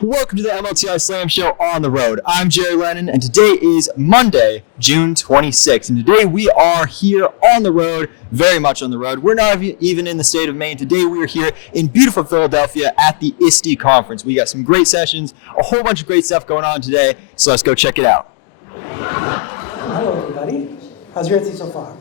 Welcome to the MLTI SLAM Show on the road. I'm Jerry Lennon, and today is Monday, June 26th. And today we are here on the road, very much on the road. We're not even in the state of Maine. Today we are here in beautiful Philadelphia at the ISTE Conference. We got some great sessions, a whole bunch of great stuff going on today, so let's go check it out. Hello, everybody. How's your ISTE so far?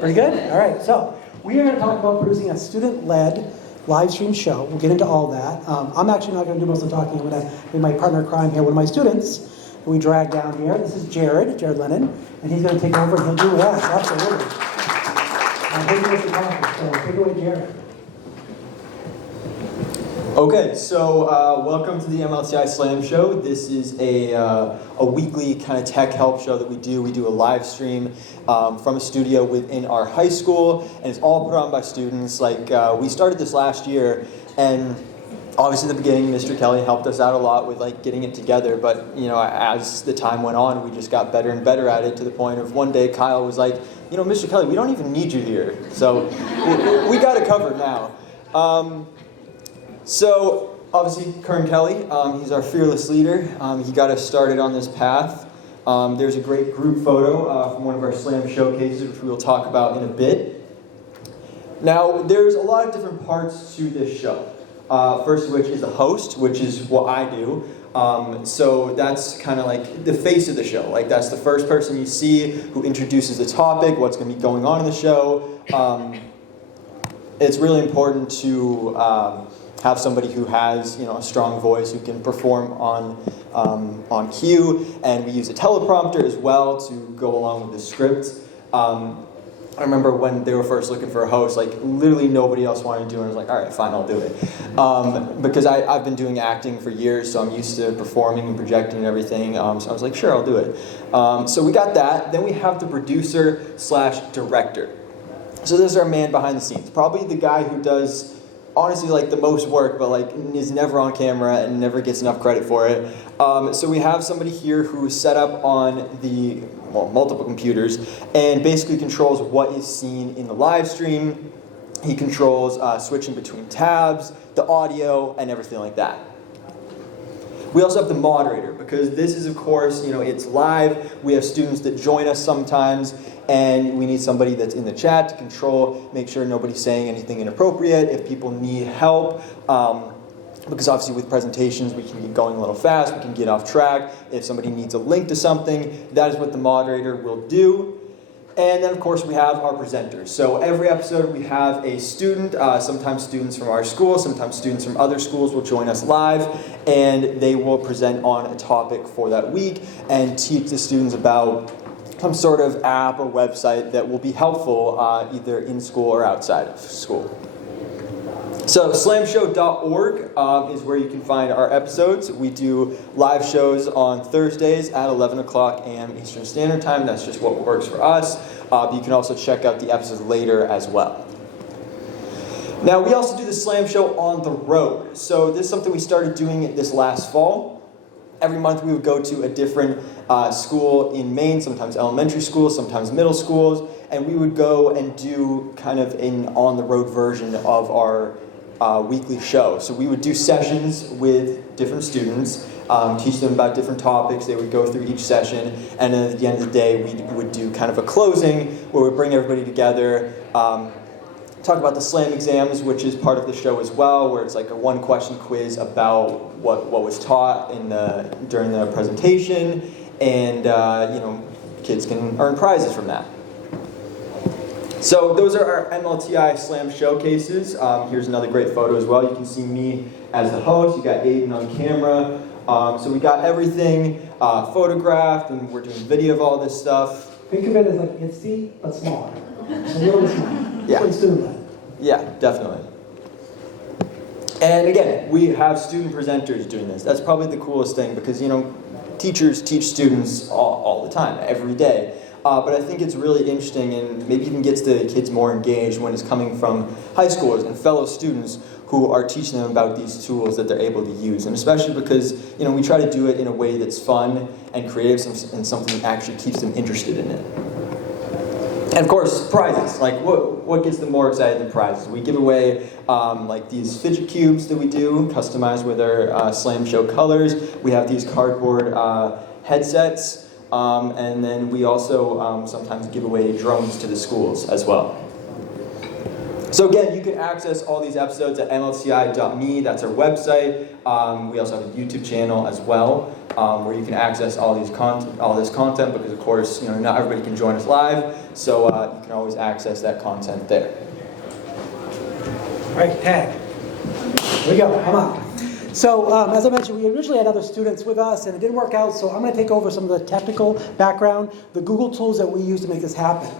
Pretty good? All right, so we are going to talk about producing a student-led live stream show. We'll get into all that. I'm actually not going to do most of the talking. I'm going to be my partner in crime here, one of my students who we drag down here. This is Jared Lennon, and he's going to take over and he'll do that. Absolutely. So take it away, Jared. Okay, so welcome to the MLTI SLAM Show. This is a weekly kind of tech help show that we do. We do a live stream from a studio within our high school, and it's all put on by students. Like we started this last year, and obviously at the beginning, Mr. Kelly helped us out a lot with like getting it together. But you know, as the time went on, we just got better and better at it to the point of one day Kyle was like, you know, Mr. Kelly, we don't even need you here, so we got it covered now. So, obviously, Kern Kelly, he's our fearless leader. He got us started on this path. There's a great group photo from one of our SLAM showcases, which we will talk about in a bit. Now, there's a lot of different parts to this show. First of which is the host, which is what I do. So that's kind of like the face of the show. Like that's the first person you see who introduces the topic, what's going to be going on in the show. It's really important to have somebody who has, you know, a strong voice, who can perform on cue, and we use a teleprompter as well to go along with the script. I remember when they were first looking for a host, like literally nobody else wanted to do it. I was like, all right, fine, I'll do it. Because I've been doing acting for years, so I'm used to performing and projecting and everything. So I was like, sure, I'll do it. So we got that. Then we have the producer/director. So this is our man behind the scenes. Probably the guy who does honestly like the most work, but like is never on camera and never gets enough credit for it. So we have somebody here who is set up on the multiple computers and basically controls what is seen in the live stream. He controls switching between tabs, the audio, and everything like that. We also have the moderator, because this is, of course, you know, it's live. We have students that join us sometimes, and we need somebody that's in the chat to control, make sure nobody's saying anything inappropriate. If people need help, because obviously with presentations we can get going a little fast, we can get off track. If somebody needs a link to something, that is what the moderator will do. And then, of course, we have our presenters. So every episode we have a student, sometimes students from our school, sometimes students from other schools will join us live, and they will present on a topic for that week and teach the students about some sort of app or website that will be helpful either in school or outside of school. So slamshow.org is where you can find our episodes. We do live shows on Thursdays at 11 o'clock a.m. Eastern Standard Time. That's just what works for us. But you can also check out the episodes later as well. Now, we also do the SLAM Show on the road. So this is something we started doing this last fall. Every month we would go to a different school in Maine, sometimes elementary schools, sometimes middle schools, and we would go and do kind of an on-the-road version of our weekly show. So we would do sessions with different students, teach them about different topics. They would go through each session, and then at the end of the day, we would do kind of a closing where we bring everybody together, talk about the SLAM exams, which is part of the show as well, where it's like a one-question quiz about what was taught during the presentation, and you know, kids can earn prizes from that. So those are our MLTI SLAM showcases. Here's another great photo as well. You can see me as the host. You got Aiden on camera. So we got everything photographed, and we're doing video of all this stuff. Think of it as like ISTE, but smaller. It's a little bit smaller. Yeah. It's student-led. Yeah, definitely. And again, we have student presenters doing this. That's probably the coolest thing, because, you know, teachers teach students all the time, every day. But I think it's really interesting, and maybe even gets the kids more engaged when it's coming from high schoolers and fellow students who are teaching them about these tools that they're able to use. And especially because, we try to do it in a way that's fun and creative and something that actually keeps them interested in it. And of course, prizes. Like, what gets them more excited than prizes? We give away like these fidget cubes that we do, customized with our Slam Show colors. We have these cardboard headsets. And then we also sometimes give away drones to the schools as well. So again, you can access all these episodes at mlti.me. That's our website. We also have a YouTube channel as well, where you can access all this content. Because of course, not everybody can join us live, so you can always access that content there. All right, tag. Here we go. Come on. So, as I mentioned, we originally had other students with us, and it didn't work out, so I'm going to take over some of the technical background, the Google tools that we use to make this happen.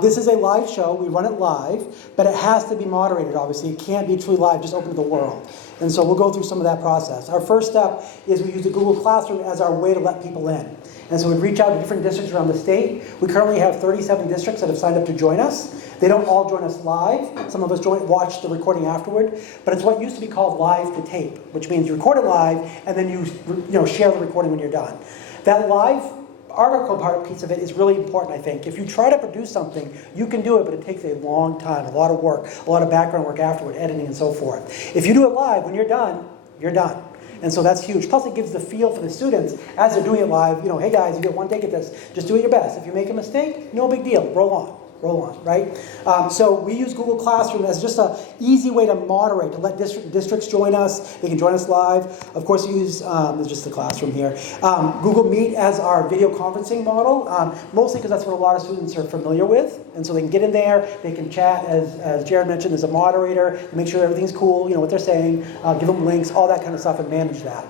This is a live show. We run it live, but it has to be moderated, obviously. It can't be truly live, just open to the world. And so we'll go through some of that process. Our first step is we use the Google Classroom as our way to let people in. And so we reach out to different districts around the state. We currently have 37 districts that have signed up to join us. They don't all join us live. Some of us watch the recording afterward. But it's what used to be called live to tape, which means you record it live and then you share the recording when you're done. That live article part piece of it is really important, I think. If you try to produce something, you can do it, but it takes a long time, a lot of work, a lot of background work afterward, editing and so forth. If you do it live, when you're done, you're done. And so that's huge. Plus it gives the feel for the students as they're doing it live, hey guys, you get one take at this. Just do it your best. If you make a mistake, no big deal. Roll on, right? So we use Google Classroom as just an easy way to moderate, to let districts join us. They can join us live. Of course, we use, it's just the classroom here, Google Meet as our video conferencing model, mostly because that's what a lot of students are familiar with. And so they can get in there, they can chat, as Jared mentioned, as a moderator, make sure everything's cool, what they're saying, give them links, all that kind of stuff, and manage that.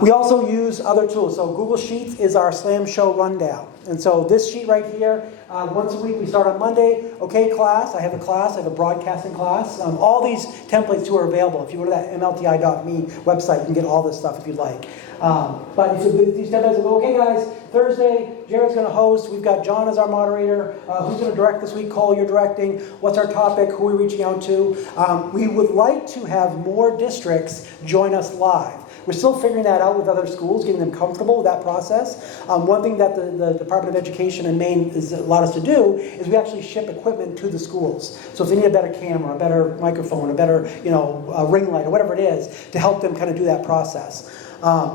We also use other tools. So Google Sheets is our Slam Show rundown. And so this sheet right here, once a week we start on Monday. Okay, class, I have a broadcasting class. All these templates too are available. If you go to that MLTI.me website, you can get all this stuff if you'd like. But these templates will go, okay guys, Thursday, Jared's going to host. We've got John as our moderator. Who's going to direct this week? Cole, you're directing. What's our topic? Who are we reaching out to? We would like to have more districts join us live. We're still figuring that out with other schools, getting them comfortable with that process. One thing that the Department of Education in Maine has allowed us to do is we actually ship equipment to the schools. So if they need a better camera, a better microphone, a better a ring light, or whatever it is, to help them kind of do that process.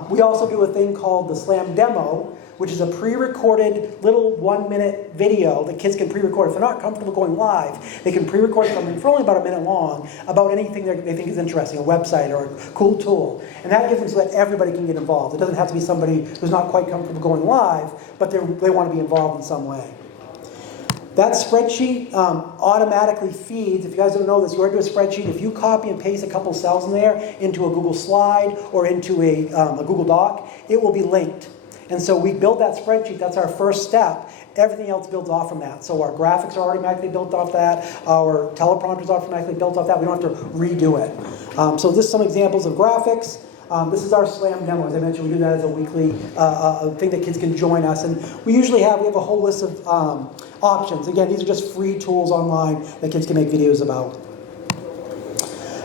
We also do a thing called the Slam Demo, which is a pre-recorded little 1-minute video that kids can pre-record. If they're not comfortable going live, they can pre-record something for only about a minute long about anything they think is interesting, a website or a cool tool. And that gives them so that everybody can get involved. It doesn't have to be somebody who's not quite comfortable going live, but they want to be involved in some way. That spreadsheet automatically feeds. If you guys don't know this, you already do a spreadsheet. If you copy and paste a couple cells in there into a Google slide or into a Google Doc, it will be linked. And so we build that spreadsheet. That's our first step. Everything else builds off from that. So our graphics are automatically built off that. Our teleprompters are automatically built off that. We don't have to redo it. So this is some examples of graphics. This is our Slam Demo. As I mentioned, we do that as a weekly thing that kids can join us. And we usually have a whole list of options. Again, these are just free tools online that kids can make videos about.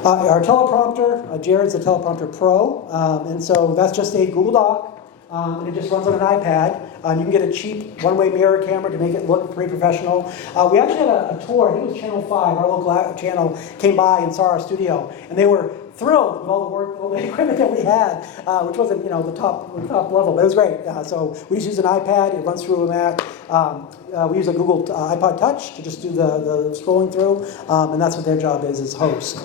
Our teleprompter, Jared's a Teleprompter Pro. And so that's just a Google Doc. And it just runs on an iPad. You can get a cheap one-way mirror camera to make it look pretty professional. We actually had a tour, I think it was Channel 5, our local channel, came by and saw our studio. And they were thrilled with all the work, all the equipment that we had, which wasn't the top level, but it was great. So we just use an iPad, it runs through a Mac. We use a Google iPod Touch to just do the scrolling through, and that's what their job is host.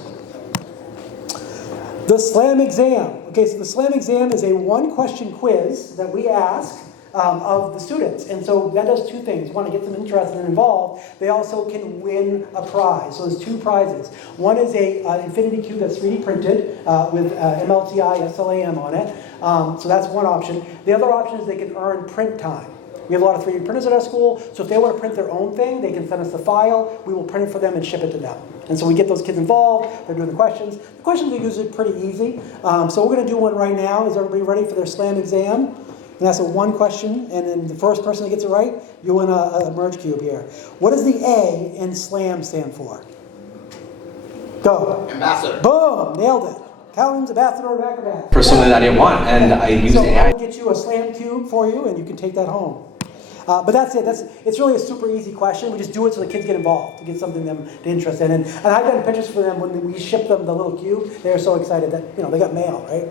The SLAM exam. Okay, so the SLAM exam is a one-question quiz that we ask of the students. And so that does two things. One, to get them interested and involved. They also can win a prize. So there's two prizes. One is an infinity cube that's 3D printed with MLTI SLAM on it. So that's one option. The other option is they can earn print time. We have a lot of 3D printers at our school, so if they want to print their own thing, they can send us the file, we will print it for them and ship it to them. And so we get those kids involved, they're doing the questions. The questions are usually pretty easy. So we're going to do one right now. Is everybody ready for their SLAM exam? And that's a one question, and then the first person that gets it right, you win a merge cube here. What does the A in SLAM stand for? Go. Ambassador. Boom, nailed it. Calhoun's ambassador of acrobat. For something that I didn't want, and I used So AI. I'll get you a slam cube for you, and you can take that home. But that's it. It's really a super easy question. We just do it so the kids get involved, to get something them interested in. And I've done pictures for them when we ship them the little cube. They're so excited that they got mail, right?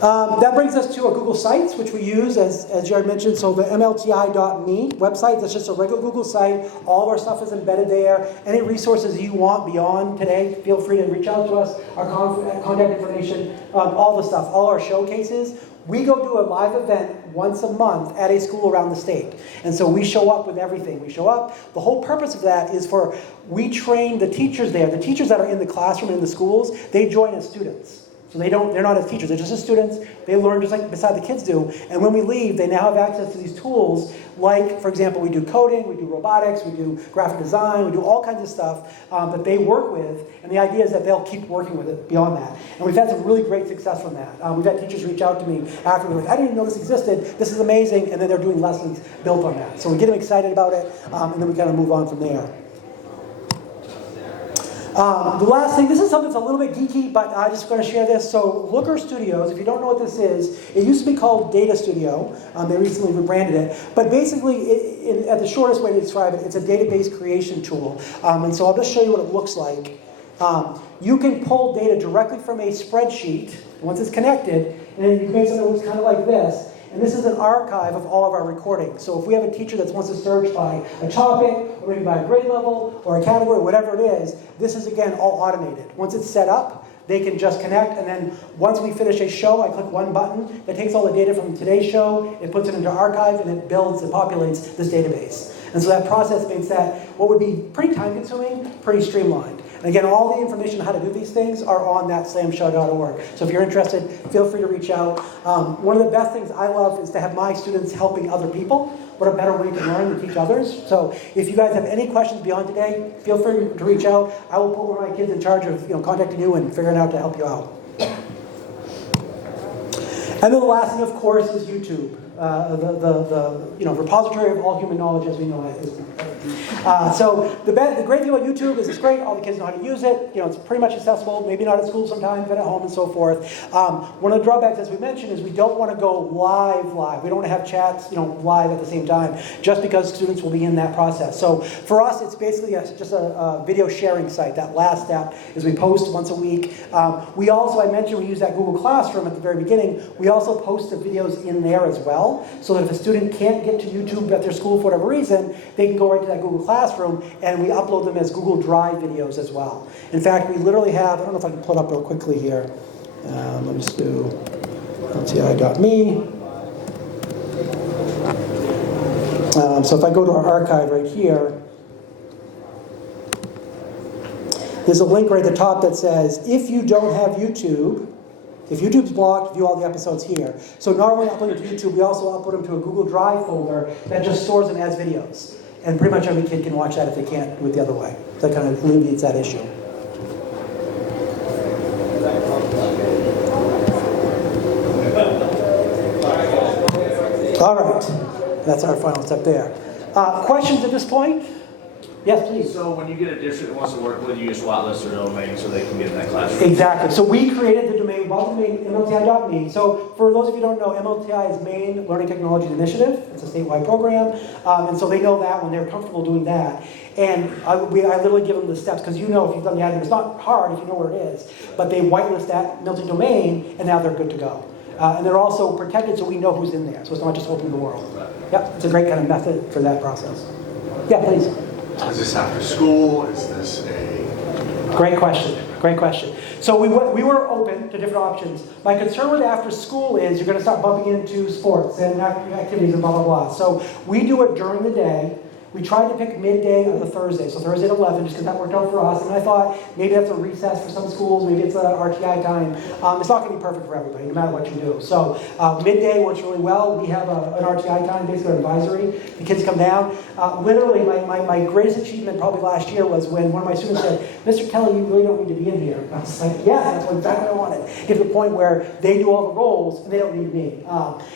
That brings us to a Google Sites, which we use, as Jared mentioned. So the MLTI.me website, that's just a regular Google site. All of our stuff is embedded there. Any resources you want beyond today, feel free to reach out to us. Our contact information, all the stuff, all our showcases. We go do a live event once a month at a school around the state. And so we show up with everything. We show up. The whole purpose of that is we train the teachers there. The teachers that are in the classroom in the schools, they join as students. So they're not as teachers, they're just as students. They learn just like beside the kids do. And when we leave, they now have access to these tools like, for example, we do coding, we do robotics, we do graphic design, we do all kinds of stuff that they work with. And the idea is that they'll keep working with it beyond that. And we've had some really great success from that. We've had teachers reach out to me after, like, I didn't even know this existed, this is amazing, and then they're doing lessons built on that. So we get them excited about it, and then we kind of move on from there. The last thing, this is something that's a little bit geeky, but I'm just going to share this. So Looker Studios, if you don't know what this is, it used to be called Data Studio. They recently rebranded it. But basically, at the shortest way to describe it, it's a database creation tool. And so I'll just show you what it looks like. You can pull data directly from a spreadsheet, once it's connected, and then you can make something that looks kind of like this. And this is an archive of all of our recordings. So if we have a teacher that wants to search by a topic, or maybe by a grade level, or a category, whatever it is, this is, again, all automated. Once it's set up, they can just connect, and then once we finish a show, I click one button that takes all the data from today's show, it puts it into archive, and it builds and populates this database. And so that process makes that what would be pretty time-consuming, pretty streamlined. And again, all the information on how to do these things are on that slamshow.org. So if you're interested, feel free to reach out. One of the best things I love is to have my students helping other people. What a better way to learn and teach others. So if you guys have any questions beyond today, feel free to reach out. I will put one of my kids in charge of contacting you and figuring out to help you out. And then the last thing, of course, is YouTube. The repository of all human knowledge as we know it. So the great thing about YouTube is it's great. All the kids know how to use it. It's pretty much accessible. Maybe not at school sometimes, but at home and so forth. One of the drawbacks, as we mentioned, is we don't want to go live. We don't want to have chats, live at the same time, just because students will be in that process. So for us, it's basically just a video sharing site. That last step is we post once a week. We also, I mentioned, we use that Google Classroom at the very beginning. We also post the videos in there as well. So that if a student can't get to YouTube at their school for whatever reason, they can go right to that Google Classroom, and we upload them as Google Drive videos as well. In fact, we literally have, I don't know if I can pull it up real quickly here. Let me just do LTI.me. So if I go to our archive right here, there's a link right at the top that says, if you don't have YouTube, if YouTube's blocked, view all the episodes here. So not only upload them to YouTube, we also upload them to a Google Drive folder that just stores them as videos. And pretty much every kid can watch that if they can't do it the other way. That kind of alleviates that issue. All right, that's our final step there. Questions at this point? Yes, please. So when you get a district that wants to work with you, just whitelist their domain so they can get in that classroom? Exactly. So we created the domain, bought the domain, MLTI.me. So for those of you who don't know, MLTI is Maine Learning Technologies Initiative. It's a statewide program. And so they know that when they're comfortable doing that. And I literally give them the steps, because if you've done the admin, it's not hard if you know where it is. But they whitelist that MLTI domain, and now they're good to go. And they're also protected so we know who's in there. So it's not just open to the world. Yep, it's a great kind of method for that process. Yeah, please. Is this after school? Is this a... Great question. Great question. So we were open to different options. My concern with after school is you're going to start bumping into sports and activities and blah, blah, blah. So we do it during the day. We tried to pick midday on the Thursday, so Thursday at 11, just because that worked out for us. And I thought maybe that's a recess for some schools, maybe it's a RTI time. It's not going to be perfect for everybody, no matter what you do. So midday works really well. We have an RTI time, basically an advisory. The kids come down. Literally, my greatest achievement probably last year was when one of my students said, Mr. Kelly, you really don't need to be in here. And I was like, yeah, that's exactly what I on it. Get to the point where they do all the roles and they don't need me.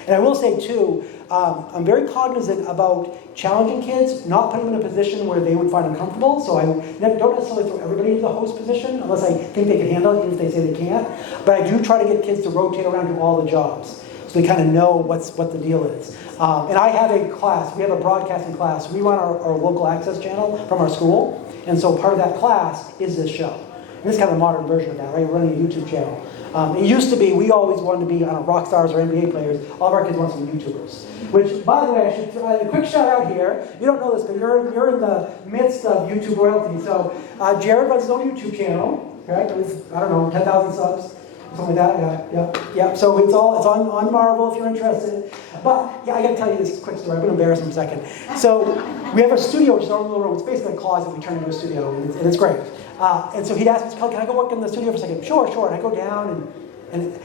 And I will say too, I'm very cognizant about challenging kids, not putting them in a position where they would find uncomfortable. So I don't necessarily throw everybody into the host position unless I think they can handle it, even if they say they can't. But I do try to get kids to rotate around to all the jobs, so they kind of know what the deal is. And I have a class, we have a broadcasting class. We run our local access channel from our school. And so part of that class is this show. And this is kind of a modern version of that, right? We're running a YouTube channel. It used to be, we always wanted to be, rock stars or NBA players. All of our kids want to be YouTubers. Which, by the way, I should a quick shout out here. You don't know this, but you're in the midst of YouTube royalty. So Jared runs his own YouTube channel, correct? With, 10,000 subs. Something like that, yeah. So it's on Marvel if you're interested. But yeah, I got to tell you this quick story. I'm going to embarrass him for a secend. So we have a studio, which is our little room. It's basically a closet we turn into a studio, and it's great. And so he'd ask me, can I go work in the studio for a second? Sure. And I go down, and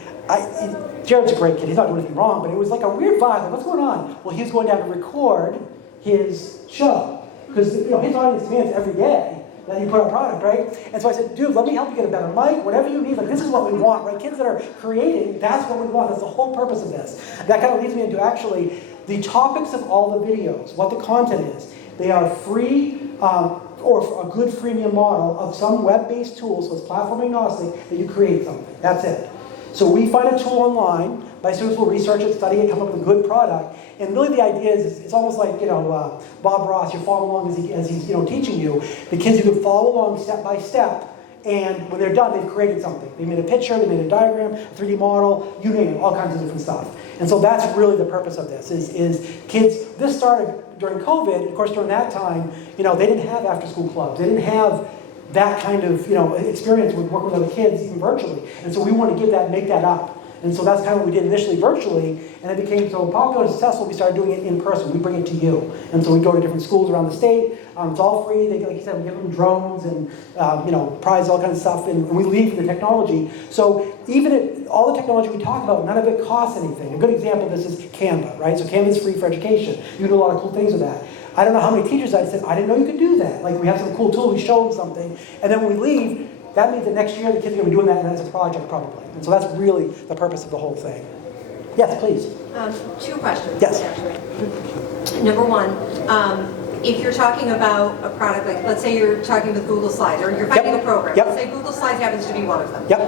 Jared's a great kid. He's not doing anything wrong, but it was like a weird vibe. Like, what's going on? Well, he was going down to record his show because his audience demands every day that you put out product, right? And so I said, dude, let me help you get a better mic, whatever you need. Like, this is what we want, right? Kids that are creating, that's what we want. That's the whole purpose of this. That kind of leads me into actually the topics of all the videos, what the content is. They are free or a good freemium model of some web-based tool, so it's platform agnostic, that you create something. That's it. So we find a tool online, my students will research it, study it, come up with a good product. And really the idea is, it's almost like, Bob Ross, you follow along as he's teaching you. The kids, you can follow along step by step, and when they're done, they've created something. They made a picture, they made a diagram, a 3D model, you name it, all kinds of different stuff. And so that's really the purpose of this, is kids, this started during COVID. Of course, during that time, they didn't have after-school clubs. They didn't have that kind of, experience with working with other kids, even virtually. And so we want to make that up. And so that's kind of what we did initially virtually, and it became so popular and successful, we started doing it in person. We bring it to you. And so we go to different schools around the state. It's all free. Like you said, we give them drones and, prizes, all kinds of stuff, and we leave the technology. So even all the technology we talk about, none of it costs anything. A good example of this is Canva, right? So Canva is free for education. You can do a lot of cool things with that. I don't know how many teachers I said, I didn't know you could do that. Like, we have some cool tool, we show them something, and then when we leave, that means that next year the kids are going to be doing that as a project probably. And so that's really the purpose of the whole thing. Yes, please. 2 questions. Yes. Actually. Number 1, if you're talking about a product, like let's say you're talking with Google Slides, or you're finding a program. Yep. Let's say Google Slides happens to be one of them. Yep.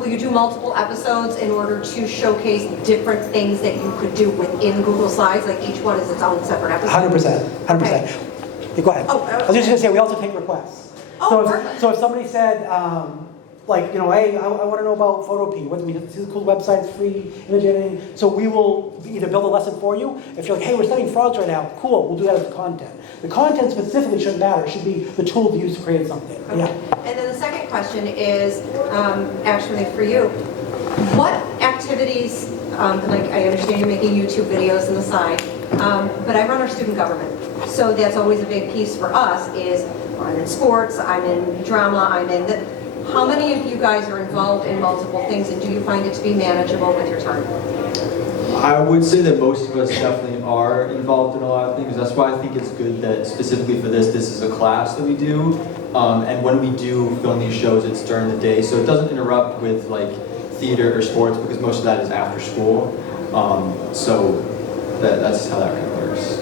Will you do multiple episodes in order to showcase different things that you could do within Google Slides? Like each one is its own separate episode? 100%. 100%. Okay. Yeah, go ahead. Oh, I was just going to say, we also take requests. Oh, perfect. So if somebody said, hey, I want to know about Photopea. We see the cool websites, free image editing. So we will either build a lesson for you. If you're like, hey, we're studying frogs right now, cool, we'll do that as the content. The content specifically shouldn't matter. It should be the tool to use to create something. Okay. Yeah. And then the second question is actually for you. What activities, like I understand you're making YouTube videos on the side, but I run our student government. So that's always a big piece for us is I'm in sports, I'm in drama, how many of you guys are involved in multiple things, and do you find it to be manageable with your time? I would say that most of us definitely are involved in a lot of things. That's why I think it's good that specifically for this is a class that we do. And when we do film these shows, it's during the day. So it doesn't interrupt with like theater or sports because most of that is after school. So that's how that kind of works.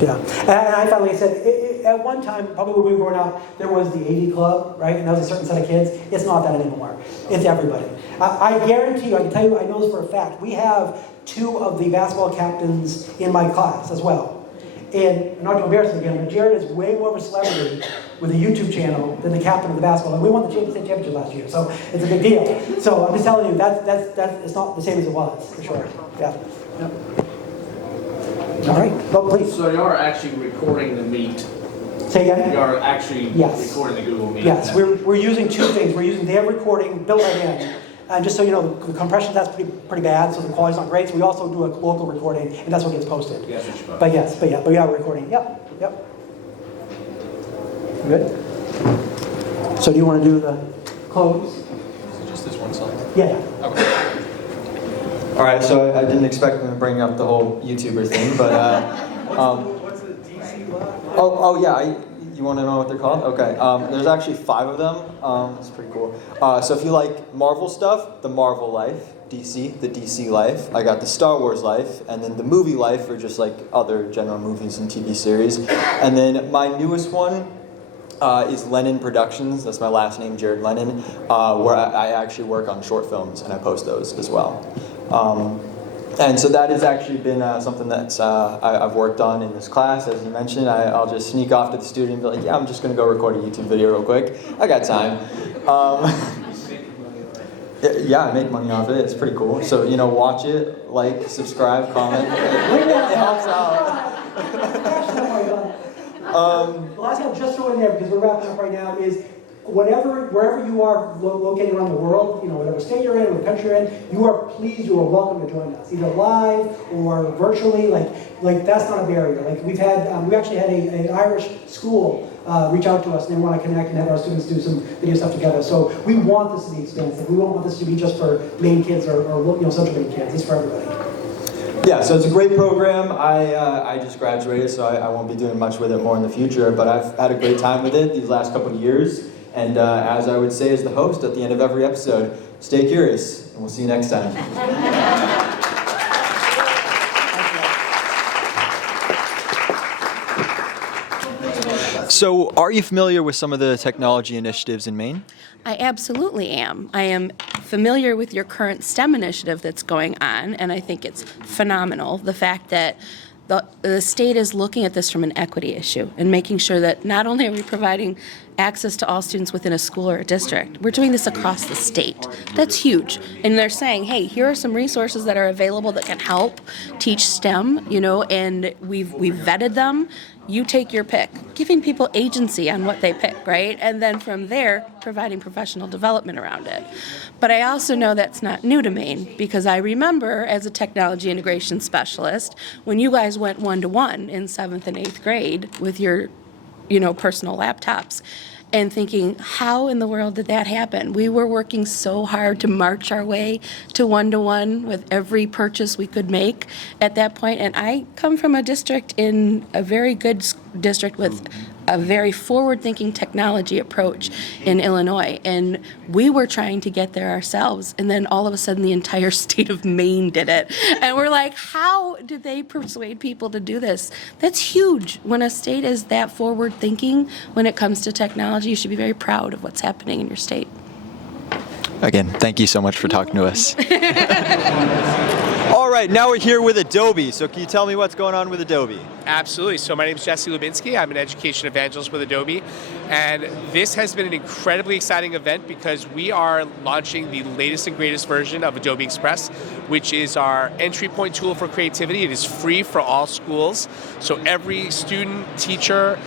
Yeah, and I found, like I said, at one time, probably when we were growing up, there was the AV club, right? And that was a certain set of kids. It's not that anymore. It's everybody. I guarantee you, I can tell you, I know this for a fact, we have 2 of the basketball captains in my class as well. And not to embarrass him again, but Jared is way more of a celebrity with a YouTube channel than the captain of the basketball. And we won the state championship last year, so it's a big deal. So I'm just telling you, that's it's not the same as it was, for sure. Yeah. Yep. All right, well, please. So you are actually recording the meet. Say again? You are actually Yes. recording the Google Meet. Yes, we're using 2 things. We're using their recording built right in. And just so you know, the compression that's pretty bad, so the quality's not great. So we also do a local recording, and that's what gets posted. Yes, what you got. But we are recording. Yep. Good. So do you want to do the close? Is it just this one slide? Yeah. Okay. All right, so I didn't expect them to bring up the whole YouTuber thing, but What's the DC law? oh yeah, You want to know what they're called? Okay. There's actually 5 of them. It's pretty cool. So if you like Marvel stuff, the Marvel Life. DC, the DC Life. I got the Star Wars Life, and then the movie Life for just like other general movies and TV series. And then my newest one is Lennon Productions. That's my last name, Jared Lennon, where I actually work on short films and I post those as well. And so that has actually been something that I've worked on in this class. As you mentioned, I'll just sneak off to the studio and be like, yeah, I'm just going to go record a YouTube video real quick. I got time. Yeah, I make money off it. It's pretty cool. So, you know, watch it, like, subscribe, comment. It helps out. The last thing I'll just throw in there, because we're wrapping up right now, is wherever you are located around the world, you know, whatever state you're in, whatever country you're in, you are welcome to join us, either live or virtually. Like that's not a barrier. Like we actually had an Irish school reach out to us, and they want to connect and have our students do some video stuff together. So we want this to be expansive. We don't want this to be just for Maine kids or Central Maine kids. It's for everybody. Yeah, so it's a great program. I just graduated, so I won't be doing much with it more in the future, but I've had a great time with it these last couple of years. And as I would say as the host at the end of every episode, stay curious, and we'll see you next time. So, are you familiar with some of the technology initiatives in Maine? I absolutely am. I am familiar with your current STEM initiative that's going on, and I think it's phenomenal. The fact that the state is looking at this from an equity issue and making sure that not only are we providing access to all students within a school or a district, we're doing this across the state. That's huge. And they're saying, hey, here are some resources that are available that can help teach STEM, you know, and we've vetted them. You take your pick, giving people agency on what they pick, right? And then from there, providing professional development around it. But I also know that's not new to Maine, because I remember as a technology integration specialist, when you guys went one-to-one in 7th and 8th grade with your, you know, personal laptops, and thinking, how in the world did that happen? We were working so hard to march our way to one-to-one with every purchase we could make at that point. And I come from a district in a very good district with a very forward-thinking technology approach in Illinois. And we were trying to get there ourselves. And then all of a sudden, the entire state of Maine did it. And we're like, how did they persuade people to do this? That's huge. When a state is that forward-thinking when it comes to technology, you should be very proud of what's happening in your state. Again, thank you so much for talking to us. All right, now we're here with Adobe. So can you tell me what's going on with Adobe? Absolutely. So my name is Jesse Lubinsky. I'm an education evangelist with Adobe. And this has been an incredibly exciting event because we are launching the latest and greatest version of Adobe Express, which is our entry point tool for creativity. It is free for all schools. So every student, teacher,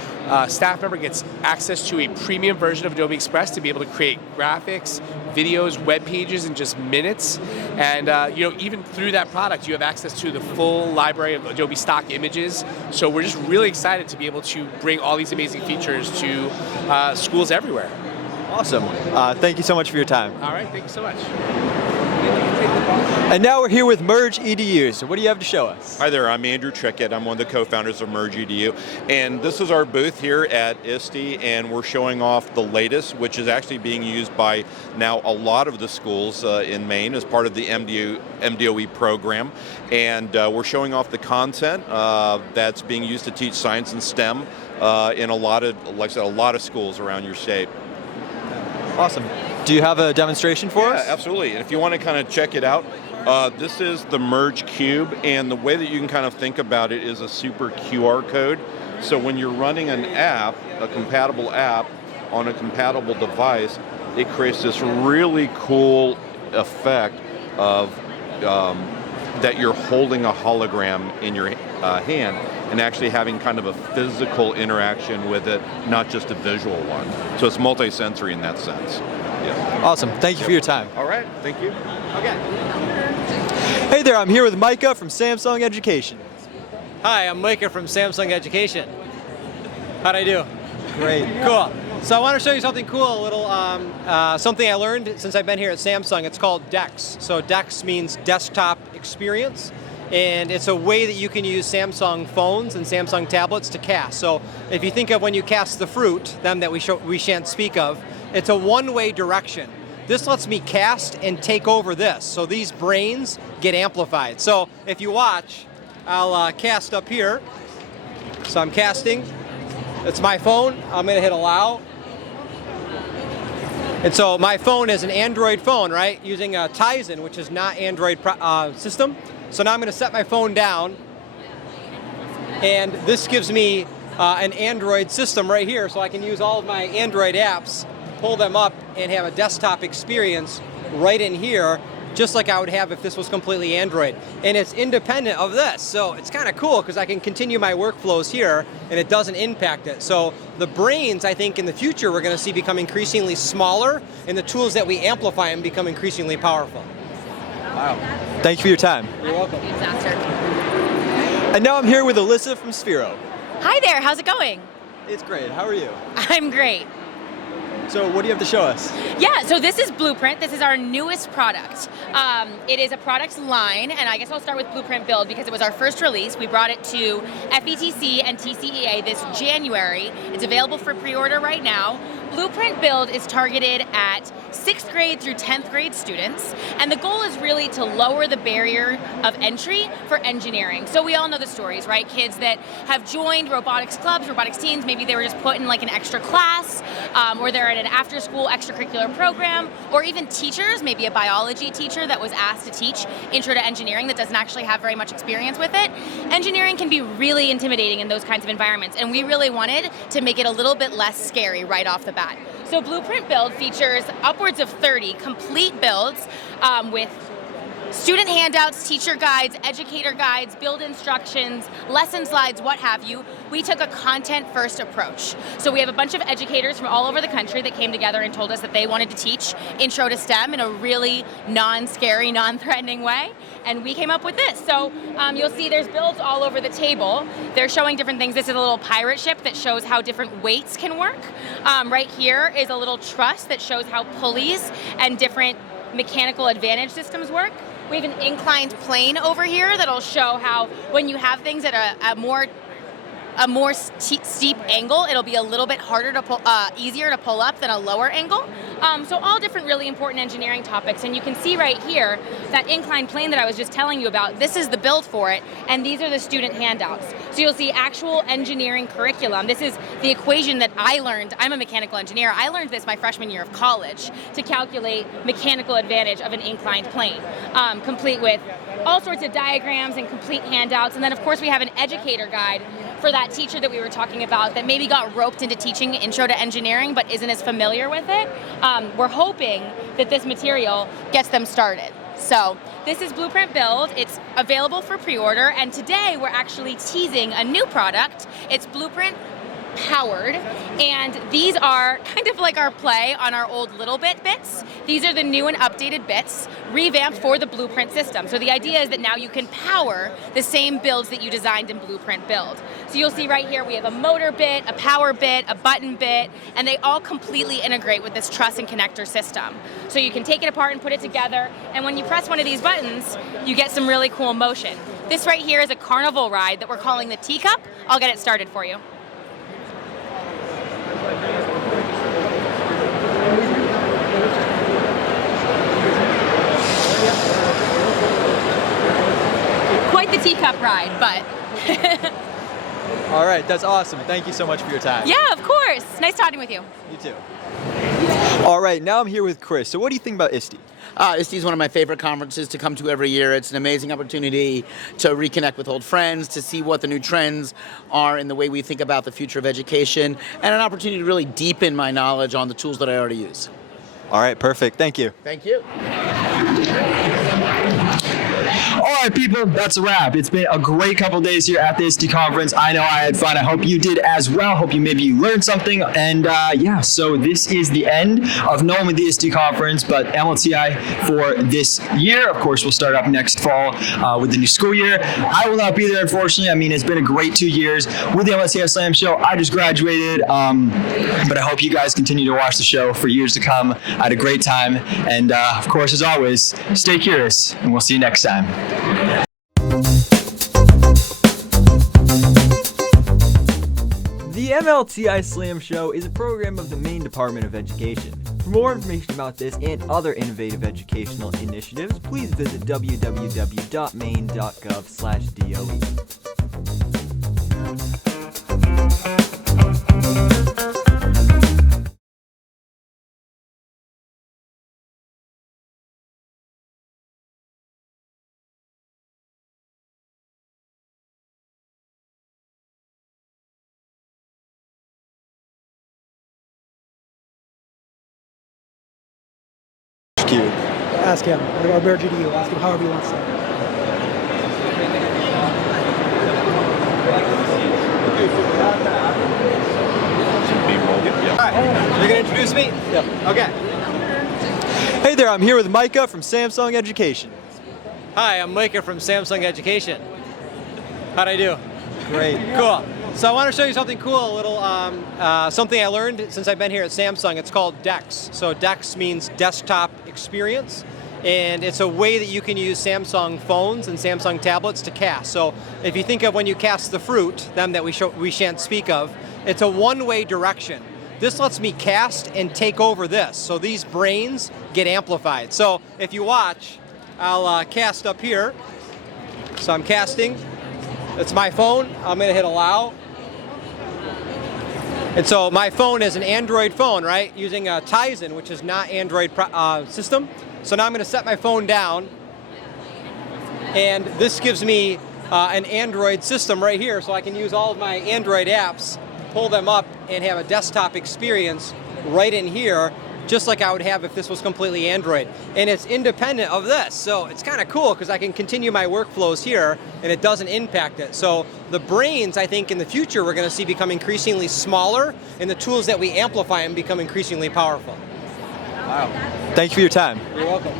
staff member gets access to a premium version of Adobe Express to be able to create graphics, videos, web pages in just minutes. And even through that product, you have access to the full library of Adobe stock images. So we're just really excited to be able to bring all these amazing features to schools everywhere. Awesome. Thank you so much for your time. All right, thank you so much. And now we're here with Merge EDU. So what do you have to show us? Hi there, I'm Andrew Trickett. I'm one of the co-founders of Merge EDU. And this is our booth here at ISTE, and we're showing off the latest, which is actually being used by now a lot of the schools in Maine as part of the MDOE program. And we're showing off the content that's being used to teach science and STEM in a lot of schools around your state. Awesome. Do you have a demonstration for us? Yeah, absolutely. And if you want to kind of check it out, this is the Merge Cube, and the way that you can kind of think about it is a super QR code. So when you're running an app, a compatible app on a compatible device, it creates this really cool effect of that you're holding a hologram in your hand and actually having kind of a physical interaction with it, not just a visual one. So it's multi-sensory in that sense. Yeah. Awesome. Thank you for your time. All right. Thank you. Okay. Hey there, I'm here with Micah from Samsung Education. Hi, I'm Micah from Samsung Education. How'd I do? Great. Cool. So I want to show you something cool, a little something I learned since I've been here at Samsung. It's called DEX. So DEX means desktop experience. and it's a way that you can use Samsung phones and Samsung tablets to cast. So if you think of when you cast the fruit, them that we shan't speak of, it's a one-way direction. This lets me cast and take over this, so these brains get amplified. So if you watch, I'll cast up here. So I'm casting. It's my phone. I'm going to hit allow. And so my phone is an Android phone, right? Using a Tizen, which is not Android system. So now I'm going to set my phone down. And this gives me an Android system right here, so I can use all of my Android apps, pull them up, and have a desktop experience right in here, just like I would have if this was completely Android. And it's independent of this, so it's kind of cool because I can continue my workflows here and it doesn't impact it. So the brains, I think in the future, we're going to see become increasingly smaller, and the tools that we amplify them become increasingly powerful. Wow. Thank you for your time. You're welcome. And now I'm here with Alyssa from Sphero. Hi there, how's it going? It's great. How are you? I'm great. So what do you have to show us? Yeah, so this is Blueprint. This is our newest product. It is a product line, and I guess I'll start with Blueprint Build because it was our first release. We brought it to FETC and TCEA this January. It's available for pre-order right now. Blueprint Build is targeted at 6th grade through 10th grade students, and the goal is really to lower the barrier of entry for engineering. So we all know the stories, right? Kids that have joined robotics clubs, robotics teams, maybe they were just put in like an extra class, or they're at an after-school extracurricular program, or even teachers, maybe a biology teacher that was asked to teach Intro to Engineering that doesn't actually have very much experience with it. Engineering can be really intimidating in those kinds of environments, and we really wanted to make it a little bit less scary right off the bat. So Blueprint Build features upwards of 30 complete builds with student handouts, teacher guides, educator guides, build instructions, lesson slides, what have you. We took a content-first approach. So we have a bunch of educators from all over the country that came together and told us that they wanted to teach Intro to STEM in a really non-scary, non-threatening way. And we came up with this. So you'll see there's builds all over the table. They're showing different things. This is a little pirate ship that shows how different weights can work. Right here is a little truss that shows how pulleys and different mechanical advantage systems work. We have an inclined plane over here that'll show how when you have things at a more steep angle, it'll be a little bit harder to pull, easier to pull up than a lower angle. So all different really important engineering topics. And you can see right here, that inclined plane that I was just telling you about, this is the build for it, and these are the student handouts. So you'll see actual engineering curriculum. This is the equation that I learned. I'm a mechanical engineer. I learned this my freshman year of college to calculate mechanical advantage of an inclined plane, complete with all sorts of diagrams and complete handouts. And then of course we have an educator guide for that teacher that we were talking about that maybe got roped into teaching Intro to Engineering but isn't as familiar with it. We're hoping that this material gets them started. So this is Blueprint Build. It's available for pre-order, and today we're actually teasing a new product. It's Blueprint Powered, and these are kind of like our play on our old Little Bit bits. These are the new and updated bits, revamped for the Blueprint system. So the idea is that now you can power the same builds that you designed in Blueprint Build. So you'll see right here we have a motor bit, a power bit, a button bit, and they all completely integrate with this truss and connector system. So you can take it apart and put it together, and when you press one of these buttons, you get some really cool motion. This right here is a carnival ride that we're calling the Teacup. I'll get it started for you. Quite the teacup ride, but. All right, that's awesome. Thank you so much for your time. Yeah, of course. Nice talking with you. You too. All right, now I'm here with Chris. So what do you think about ISTE? ISTE is one of my favorite conferences to come to every year. It's an amazing opportunity to reconnect with old friends, to see what the new trends are in the way we think about the future of education, and an opportunity to really deepen my knowledge on the tools that I already use. All right, perfect. Thank you. Thank you. All right, people, that's a wrap. It's been a great couple days here at the ISTE Conference. I know I had fun. I hope you did as well. Hope you learned something. And yeah, so this is the end of not only the ISTE Conference, but MLTI for this year. Of course, we'll start up next fall with the new school year. I will not be there, unfortunately. I mean, it's been a great 2 years with the MLTI SLAM Show. I just graduated, but I hope you guys continue to watch the show for years to come. I had a great time. And of course, as always, stay curious, and we'll see you next time. MLTI SLAM Show is a program of the Maine Department of Education. For more information about this and other innovative educational initiatives, please visit www.maine.gov/DOE. Cube. Ask him. I'll merge you to you. Ask him however you want to say. You're gonna introduce me? Yep. Okay. Hey there, I'm here with Micah from Samsung Education. Hi, I'm Micah from Samsung Education. How'd I do? Great. Cool. So I want to show you something cool, a little something I learned since I've been here at Samsung. It's called DeX. So DeX means desktop experience, and it's a way that you can use Samsung phones and Samsung tablets to cast. So if you think of when you cast the fruit, them that we shan't speak of, it's a one-way direction. This lets me cast and take over this. So these brains get amplified. So if you watch, I'll cast up here. So I'm casting. It's my phone. I'm going to hit allow. And so my phone is an Android phone, right? Using a Tizen, which is not Android system. So now I'm going to set my phone down. And this gives me an Android system right here. So I can use all of my Android apps, pull them up, and have a desktop experience right in here, just like I would have if this was completely Android. And it's independent of this, so it's kind of cool because I can continue my workflows here and it doesn't impact it. So the brains, I think in the future, we're going to see become increasingly smaller, and the tools that we amplify them become increasingly powerful. Wow. Thank you for your time. You're welcome.